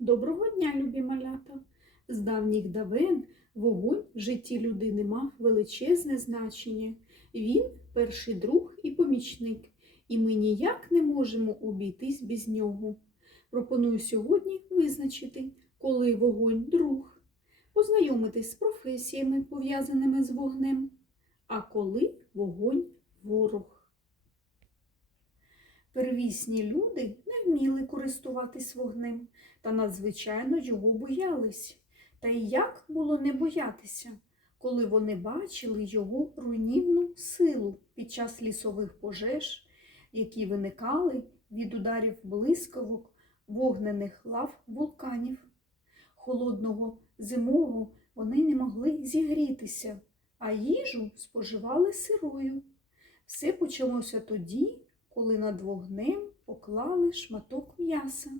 Доброго дня, любі малята! З давніх давен вогонь в житті людини мав величезне значення. Він перший друг і помічник, і ми ніяк не можемо обійтись без нього. Пропоную сьогодні визначити, коли вогонь друг, познайомитись з професіями, пов'язаними з вогнем, а коли вогонь ворог. Первісні люди вміли користуватись вогнем та надзвичайно його боялись. Та й як було не боятися, коли вони бачили його руйнівну силу під час лісових пожеж, які виникали від ударів блискавок вогнених лав вулканів. Холодного зимового вони не могли зігрітися, а їжу споживали сирою. Все почалося тоді, коли над вогнем поклали шматок м'яса.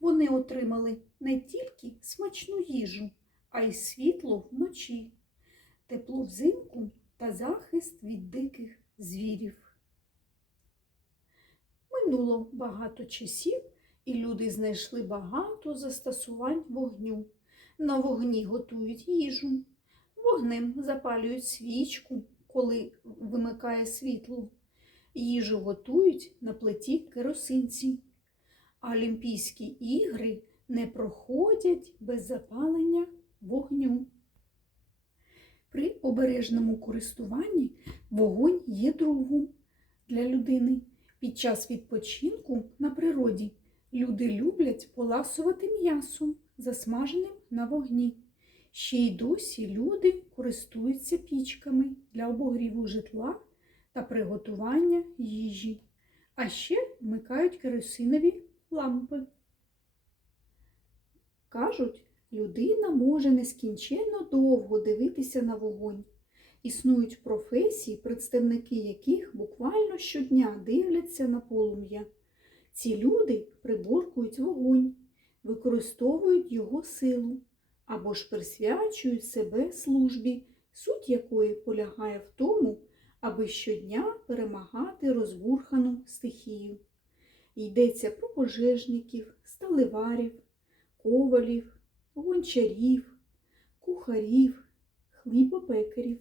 Вони отримали не тільки смачну їжу, а й світло вночі, тепло взимку та захист від диких звірів. Минуло багато часів, і люди знайшли багато застосувань вогню. На вогні готують їжу, вогнем запалюють свічку, коли вимикає світло. Їжу готують на плиті керосинці. А Олімпійські ігри не проходять без запалення вогню. При обережному користуванні вогонь є другом для людини. Під час відпочинку на природі люди люблять поласувати м'ясом, засмаженим на вогні. Ще й досі люди користуються пічками для обогріву житла та приготування їжі, а ще вмикають керосинові лампи. Кажуть, людина може нескінченно довго дивитися на вогонь. Існують професії, представники яких буквально щодня дивляться на полум'я. Ці люди приборкують вогонь, використовують його силу або ж присвячують себе службі, суть якої полягає в тому, аби щодня перемагати розбурхану стихію. Йдеться про пожежників, сталеварів, ковалів, гончарів, кухарів, хлібопекарів.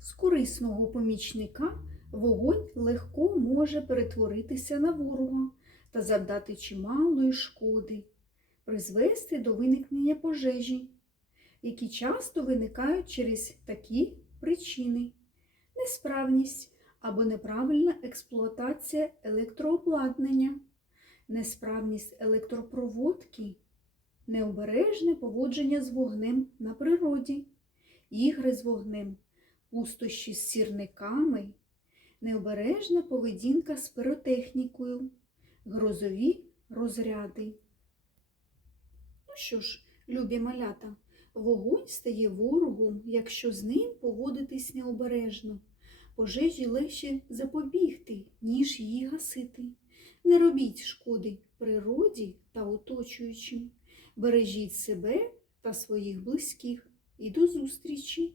З корисного помічника вогонь легко може перетворитися на ворога та завдати чималої шкоди, призвести до виникнення пожежі, які часто виникають через такі причини несправність або неправильна експлуатація електрообладнання, несправність електропроводки, необережне поводження з вогнем на природі, ігри з вогнем, пустощі з сірниками, необережна поведінка з піротехнікою, грозові розряди. Ну що ж, любі малята, вогонь стає ворогом, якщо з ним поводитись необережно. Пожежі легше запобігти, ніж її гасити. Не робіть шкоди природі та оточуючим. Бережіть себе та своїх близьких і до зустрічі!